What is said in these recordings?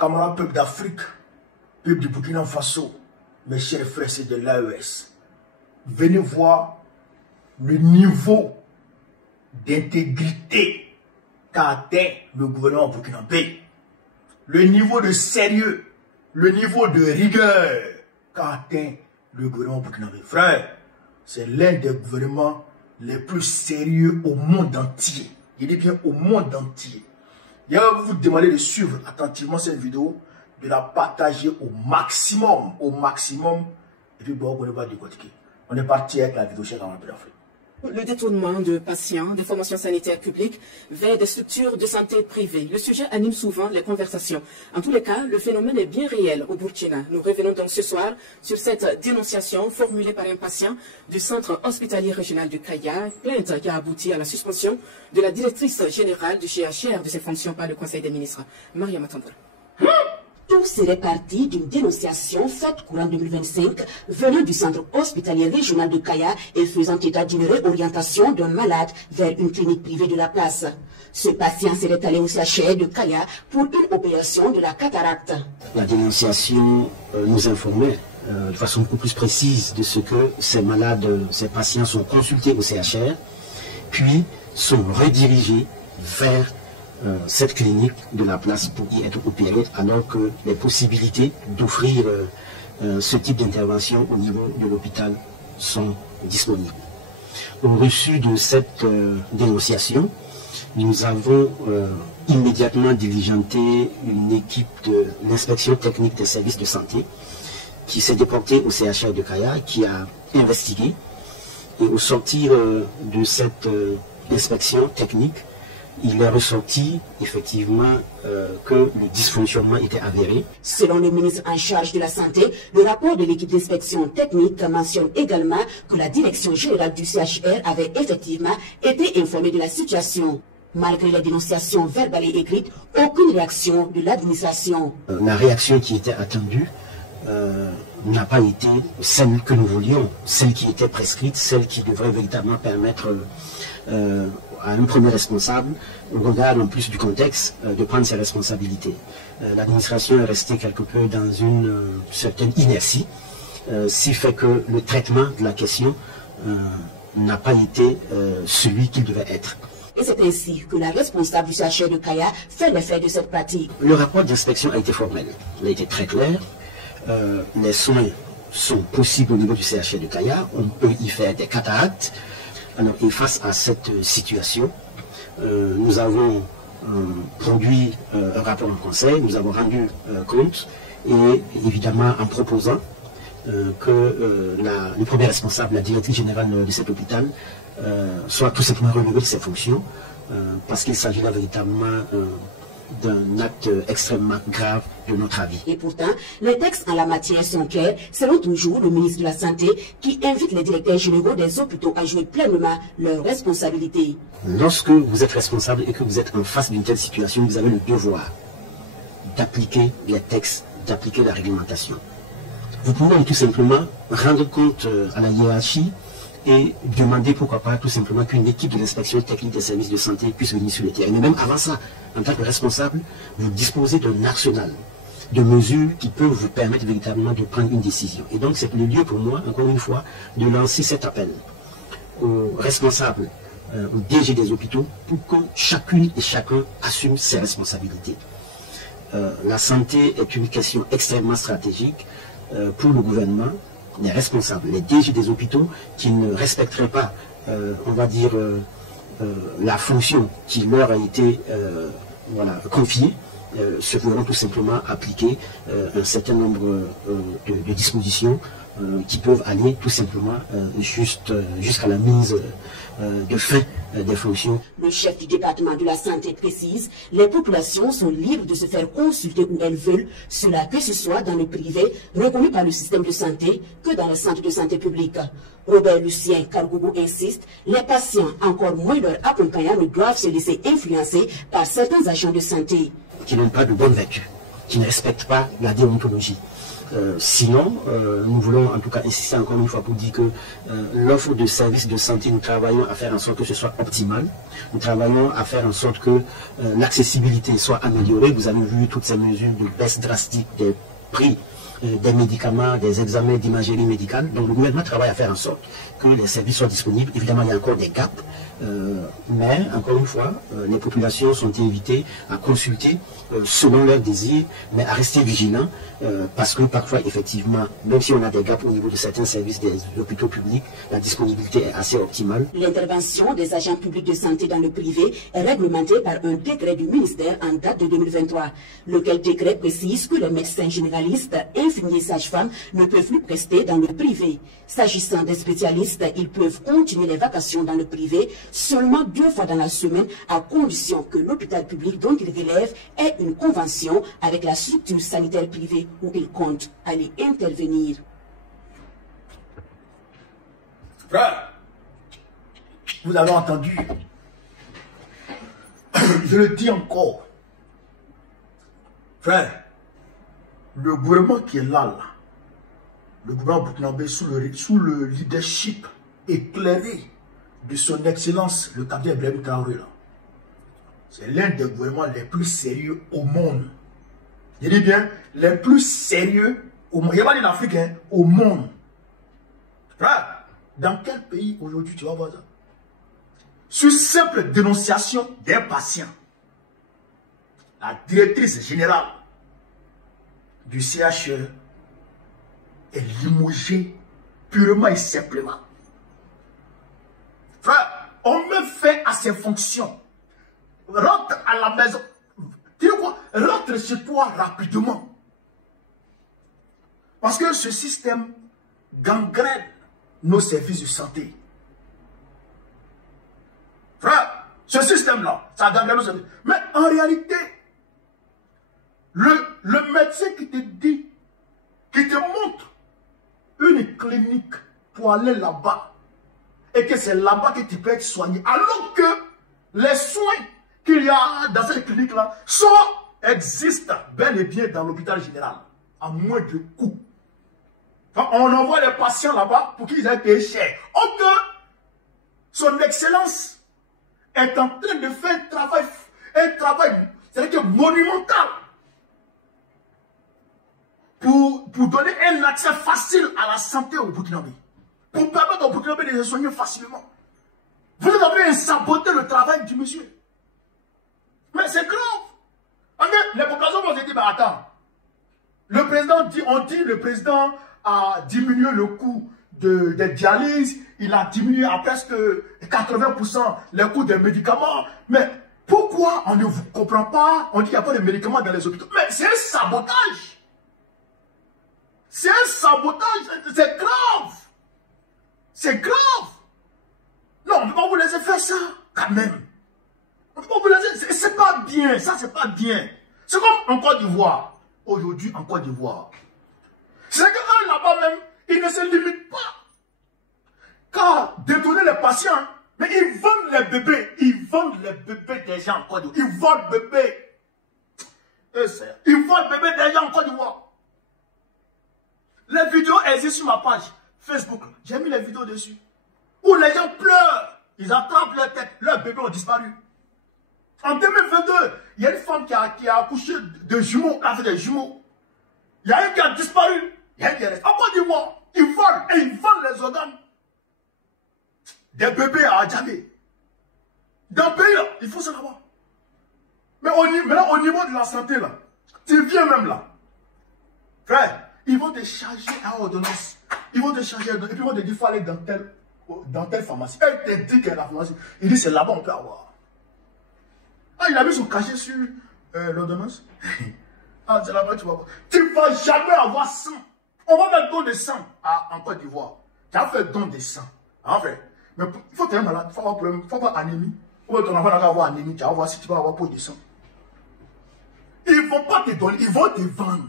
camarades peuple d'Afrique, peuple du Burkina Faso, mes chers frères, c'est de l'AES. Venez voir le niveau d'intégrité qu'a atteint le gouvernement burkinabé. Le niveau de sérieux, le niveau de rigueur qu'a atteint le gouvernement burkinabé. Frère, c'est l'un des gouvernements les plus sérieux au monde entier. Je dis bien au monde entier. Je vais vous demander de suivre attentivement cette vidéo, de la partager au maximum, et puis bon, on ne va pas décortiquer. On est parti avec la vidéo chez Camarades d'Afrique. Le détournement de patients de formation sanitaire publique vers des structures de santé privées. Le sujet anime souvent les conversations. En tous les cas, le phénomène est bien réel au Burkina. Nous revenons donc ce soir sur cette dénonciation formulée par un patient du centre hospitalier régional du Kaya, plainte qui a abouti à la suspension de la directrice générale du CHR de ses fonctions par le Conseil des ministres, Maria Matandra. Tout serait parti d'une dénonciation faite courant 2025 venant du centre hospitalier régional de Kaya et faisant état d'une réorientation d'un malade vers une clinique privée de la place. Ce patient serait allé au CHR de Kaya pour une opération de la cataracte. La dénonciation nous informait de façon beaucoup plus précise de ce que ces malades, ces patients sont consultés au CHR, puis sont redirigés vers cette clinique de la place pour y être opéré, alors que les possibilités d'offrir ce type d'intervention au niveau de l'hôpital sont disponibles. Au reçu de cette dénonciation, nous avons immédiatement diligenté une équipe de l'inspection technique des services de santé qui s'est déportée au CHR de Kaya, qui a investigué, et au sortir de cette inspection technique, il est ressorti effectivement que le dysfonctionnement était avéré. Selon le ministre en charge de la Santé, le rapport de l'équipe d'inspection technique mentionne également que la direction générale du CHR avait effectivement été informée de la situation. Malgré les dénonciations verbales et écrites, aucune réaction de l'administration. La réaction qui était attendue n'a pas été celle que nous voulions, celle qui était prescrite, celle qui devrait véritablement permettre à un premier responsable, au regard en plus du contexte, de prendre ses responsabilités. L'administration est restée quelque peu dans une certaine inertie, ce qui fait que le traitement de la question n'a pas été celui qu'il devait être. Et c'est ainsi que la responsable du CHR de Kaya fait l'effet de cette pratique. Le rapport d'inspection a été formel, il a été très clair. Les soins sont possibles au niveau du CHR de Kaya, on peut y faire des cataractes. Alors, et face à cette situation, nous avons produit un rapport en conseil, nous avons rendu compte, et évidemment en proposant que le premier responsable, la directrice générale de cet hôpital, soit tout simplement relevée de ses fonctions, parce qu'il s'agit là véritablement d'un acte extrêmement grave de notre avis. Et pourtant, les textes en la matière sont clairs, selon toujours le ministre de la Santé, qui invite les directeurs généraux des hôpitaux à jouer pleinement leurs responsabilités. Lorsque vous êtes responsable et que vous êtes en face d'une telle situation, vous avez le devoir d'appliquer les textes, d'appliquer la réglementation. Vous pouvez tout simplement rendre compte à la hiérarchie et demander pourquoi pas tout simplement qu'une équipe de l'inspection technique des services de santé puisse venir sur le terrain. Mais même avant ça, en tant que responsable, vous disposez d'un arsenal de mesures qui peuvent vous permettre véritablement de prendre une décision. Et donc c'est le lieu pour moi, encore une fois, de lancer cet appel aux responsables, aux DG des hôpitaux, pour que chacune et chacun assume ses responsabilités. La santé est une question extrêmement stratégique pour le gouvernement. Les responsables, les DG des hôpitaux qui ne respecteraient pas, on va dire, la fonction qui leur a été confiée, se feront tout simplement appliquer un certain nombre de dispositions qui peuvent aller tout simplement jusqu'à la mise de fin des fonctions. Le chef du département de la santé précise, les populations sont libres de se faire consulter où elles veulent, cela que ce soit dans le privé, reconnu par le système de santé, que dans le centre de santé public. Robert Lucien Kargoubou insiste, les patients, encore moins leurs accompagnants, ne doivent se laisser influencer par certains agents de santé. Qui n'ont pas de bonne vertu, qui ne respectent pas la déontologie. Sinon, nous voulons en tout cas insister encore une fois pour dire que l'offre de services de santé, nous travaillons à faire en sorte que ce soit optimal. Nous travaillons à faire en sorte que l'accessibilité soit améliorée. Vous avez vu toutes ces mesures de baisse drastique des prix des médicaments, des examens d'imagerie médicale. Donc le gouvernement travaille à faire en sorte que les services soient disponibles. Évidemment, il y a encore des gaps, mais encore une fois, les populations sont invitées à consulter selon leurs désirs, mais à rester vigilants, parce que parfois, effectivement, même si on a des gaps au niveau de certains services des hôpitaux publics, la disponibilité est assez optimale. L'intervention des agents publics de santé dans le privé est réglementée par un décret du ministère en date de 2023, lequel décret précise que les médecins généralistes, infirmiers, sages-femmes ne peuvent plus prester dans le privé. S'agissant des spécialistes, ils peuvent continuer les vacations dans le privé seulement 2 fois dans la semaine, à condition que l'hôpital public dont ils relèvent ait une convention avec la structure sanitaire privée où ils comptent aller intervenir. Frère, vous avez entendu, je le dis encore, frère, le gouvernement qui est là, le gouvernement burkinabé sous le leadership éclairé de son excellence, le capitaine Ibrahim Traoré, c'est l'un des gouvernements les plus sérieux au monde. Je dis bien, les plus sérieux au monde. Il n'y a pas en Afrique, hein, au monde. Frère, dans quel pays aujourd'hui tu vas voir ça? Sur simple dénonciation d'un patient, la directrice générale du CHE est limogée purement et simplement. Frère, on me fait à ses fonctions. Rentre à la maison. Tu sais quoi? Rentre chez toi rapidement. Parce que ce système gangrène nos services de santé. Frère, ce système-là, ça gangrène nos services. Mais en réalité, le médecin qui te dit, qui te montre une clinique pour aller là-bas, et que c'est là-bas que tu peux être soigné, alors que les soins qu'il y a dans cette clinique-là existent bel et bien dans l'hôpital général, à moins de coûts. Enfin, on envoie les patients là-bas pour qu'ils aient payé cher. Or que son excellence est en train de faire un travail c'est-à-dire monumental, pour donner un accès facile à la santé au Burkinabé, pour permettre au Burkinabé de se soigner facilement. Vous avez saboté le travail du monsieur. Mais c'est grave. Les populations vont se dire, bah attends, le président dit, le président a diminué le coût des dialyses, il a diminué à presque 80% les coûts des médicaments. Mais pourquoi on ne vous comprend pas? On dit qu'il n'y a pas de médicaments dans les hôpitaux. Mais c'est un sabotage. C'est un sabotage, c'est grave. C'est grave. Non, on ne peut pas vous laisser faire ça, quand même. On ne peut pas vous laisser, c'est pas bien, ça c'est pas bien. C'est comme en Côte d'Ivoire. Aujourd'hui, en Côte d'Ivoire. C'est qu'eux là-bas même, ils ne se limitent pas qu'à détourner les patients. Mais ils vendent les bébés. Ils vendent les bébés des gens en Côte d'Ivoire. Ils volent les bébés. Ils volent les bébés des gens en Côte d'Ivoire. Les vidéos existent sur ma page Facebook. J'ai mis les vidéos dessus. Où les gens pleurent. Ils attrapent leur tête. Leurs bébés ont disparu. En 2022, il y a une femme qui a accouché de jumeaux. Elle a fait des jumeaux. Il y a un qui a disparu. Il y a un qui est resté. En Côte d'Ivoire, ils volent. Et ils volent les organes des bébés à Adjamé. Dans le pays, là, il faut ça là-bas. Mais maintenant, au niveau de la santé, là, tu viens même là. Frère, ils vont te charger à ordonnance. Ils vont te charger à ordonnance. Et puis ils vont te dire, il faut aller dans telle pharmacie. Elle te dit qu'il y a la pharmacie. Il dit, c'est là-bas on peut avoir. Ah, il a mis son cachet sur l'ordonnance. Ah, c'est là-bas tu vas voir. Tu ne vas jamais avoir sang. On va faire don de sang en Côte d'Ivoire. Tu as fait don de sang. En vrai. Mais il faut que tu aies malade. Il faut avoir problème. Il faut avoir anémie. Ou ton enfant va avoir anémie. Tu vas voir si tu vas avoir peau de sang. Ils ne vont pas te donner. Ils vont te vendre.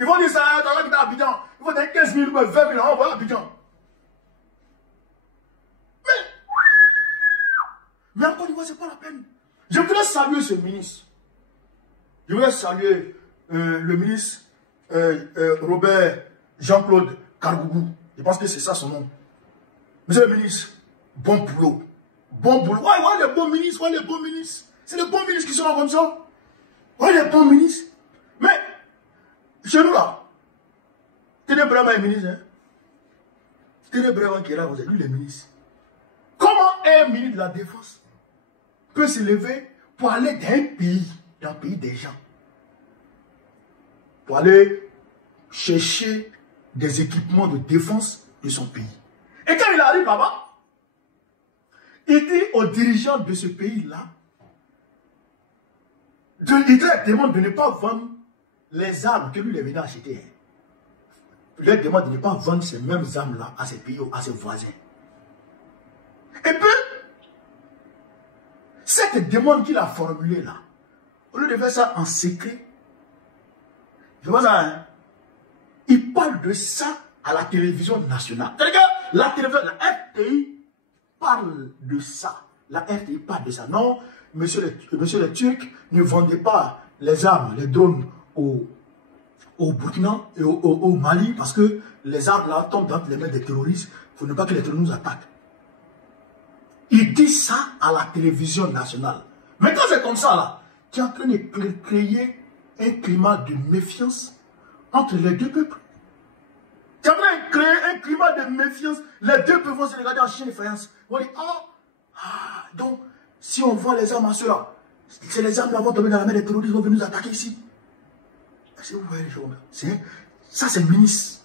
Ils vont dire ça, tu vas quitter Abidjan. Il faut donner 15 000 ou 20 000. On va à Abidjan. Mais en Côte d'Ivoire, ce n'est pas la peine. Je voudrais saluer ce ministre. Je voudrais saluer le ministre Robert Jean-Claude Kargoubou. Je pense que c'est ça son nom. Monsieur le ministre, bon boulot. Bon boulot. Ouais, les bons ministres, ouais, les bons ministres. C'est les bons ministres qui sont là comme ça. Ouais, les bons ministres. Mais, chez nous là, Téné Brahma est ministre. Hein? Téné Brahma qui est là, vous avez vu les ministres. Comment un ministre de la Défense peut se lever pour aller dans le pays des gens, pour aller chercher des équipements de défense de son pays. Et quand il arrive là-bas, il dit aux dirigeants de ce pays-là, il leur demande de ne pas vendre les armes que lui il est venu acheter. Il leur demande de ne pas vendre ces mêmes armes-là à ses pays, à ses voisins. Et puis, cette demande qu'il a formulée là, au lieu de faire ça en secret, je vois ça, hein, il parle de ça à la télévision nationale. C'est-à-dire que la télévision, la RTI parle de ça. La RTI parle de ça. Non, monsieur le Turc, ne vendez pas les armes, les drones au Burkina et au Mali parce que les armes là tombent dans les mains des terroristes. Il ne faut pas que les terroristes nous attaquent. Il dit ça à la télévision nationale. Mais quand c'est comme ça là, tu es en train de créer un climat de méfiance entre les deux peuples. Tu es en train de créer un climat de méfiance. Les deux peuples vont se regarder en chien de faïence. Ils vont dire, donc, si on vend les armes à ceux-là, c'est les armes là vont tomber dans la main des terroristes, vont venir nous attaquer ici. Vous voyez les choses. Ça, c'est le ministre.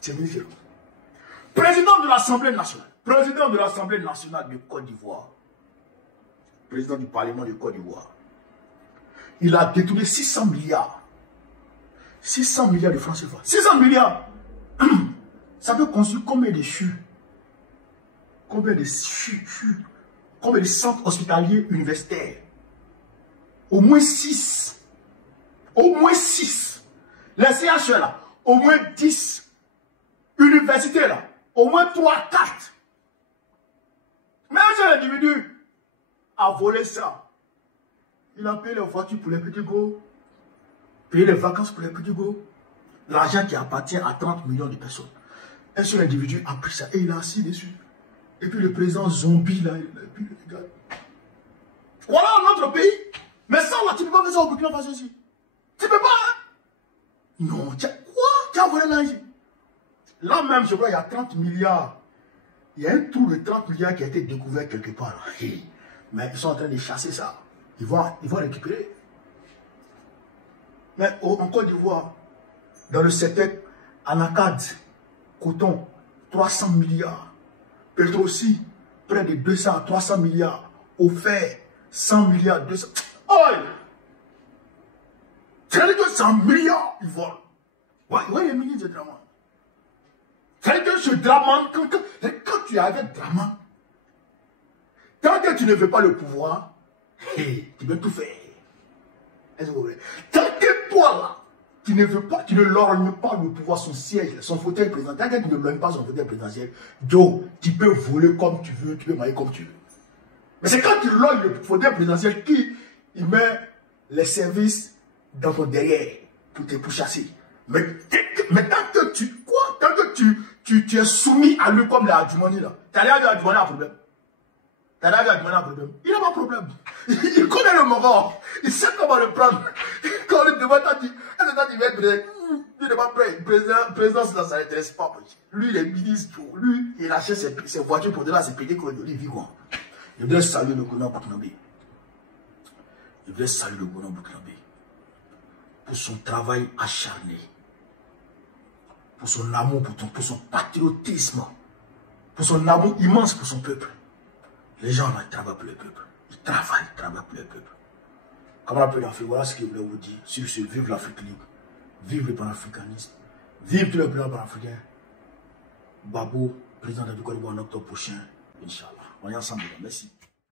C'est le ministre. Président de l'Assemblée nationale. Président de l'Assemblée nationale de Côte d'Ivoire. Président du Parlement de Côte d'Ivoire. Il a détourné 600 milliards. 600 milliards de francs CFA. 600 milliards. Ça peut construire combien de CHU? Combien de CHU? Combien de centres hospitaliers universitaires? Au moins 6. Au moins 6. Les CHE là, au moins 10. Universités là, au moins 3, 4. Mais un seul individu a volé ça. Il a payé les voitures pour les petits gros, payé les vacances pour les petits gros. L'argent qui appartient à 30 millions de personnes. Un seul individu a pris ça et il a assis dessus. Et puis le président zombie là, puis il regarde. Voilà notre pays. Mais ça là, tu ne peux pas faire ça au Burkina Faso aussi. Tu ne peux pas. Hein? Non, quoi? Tu as volé l'argent. Là même, je crois, il y a 30 milliards. Il y a un trou de 30 milliards qui a été découvert quelque part. Mais ils sont en train de chasser ça. Ils vont récupérer. Mais en Côte d'Ivoire, dans le secteur Anacad, coton, 300 milliards. Petrosi, près de 200 à 300 milliards. Au fer, 100 milliards, 200. Oh! C'est-à-dire que 100 milliards, ils volent. Ouais, les ministres de Draman. C'est-à-dire que ce Draman, quand tu es avec Draman, tant que tu ne veux pas le pouvoir, tu veux tout faire. Est-ce que vous voulez? Tant que toi là, tu ne veux pas, tu ne lorgnes pas le pouvoir, son siège, son fauteuil présidentiel, tant que tu ne lorgnes pas son fauteuil présidentiel, Joe, tu peux voler comme tu veux, tu peux mailler comme tu veux. Mais c'est quand tu lorgnes le fauteuil présidentiel qui il met les services dans ton derrière pour te pourchasser. Mais tant que tu es soumis à lui comme les Adjoumani là, tu as l'air d'Adjoumani un problème. Il n'a pas de problème. Il connaît le moment. Il sait comment le prendre. Quand on lui demande, est-ce que tu veux être président? Il n'est pas prêt. Président, ça ne l'intéresse pas. Lui, il est ministre. Lui, il achète ses voitures pour donner à ses petits collègues. Il vit quoi? Je voudrais saluer le gouvernement burkinabé. Pour son travail acharné. Pour son amour, pour son patriotisme. Pour son amour immense pour son peuple. Les gens là, ils travaillent pour le peuple. Ils travaillent pour le peuple. Comment on appelle l'Afrique? Voilà ce que je voulais vous dire. Sur ce, vive l'Afrique libre. Vive le panafricanisme. Vive tous les présidents panafricains. Babo, président de la Côte d'Ivoire en octobre prochain. Inch'Allah. On est ensemble. Merci.